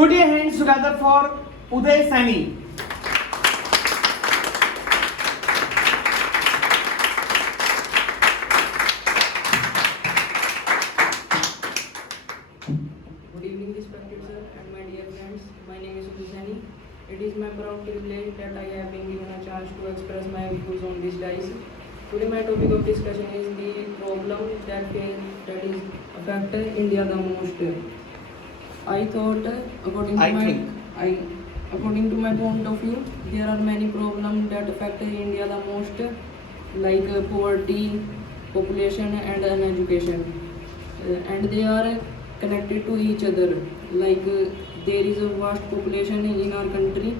Put your hands together for Uday Sani. Good evening, respected sir and my dear friends. My name is Umesh Arora. It is my proud privilege that I have been given a chance to express my views on this dice. Today, my topic of discussion is the problem that is affect India the most. I thought, according to my point of view, there are many problems that affect India the most, like poverty, population, and uneducation, and they are connected to each other. Like there is a vast population in our country,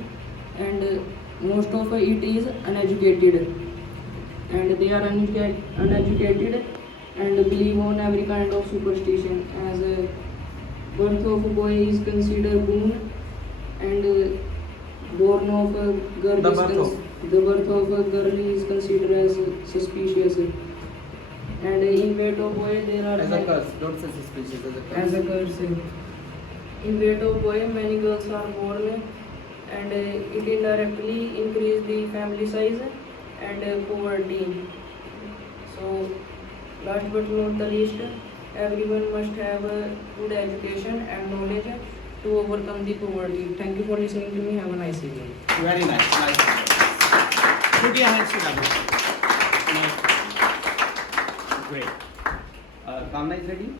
and most of it is uneducated, and they are uneducated and believe on every kind of superstition, as birth of a boy is considered boon, and born of a girl the birth of a girl is considered as suspicious, and in weight of boy there are As a curse, don't say suspicious, as a curse. In weight of boy many girls are born, and it indirectly increase the family size and poverty. So last but not the least, everyone must have a good education and knowledge to overcome the poverty. Thank you for listening to me. Have a nice evening. Very nice. Put your hands together. Great. Kamna is ready?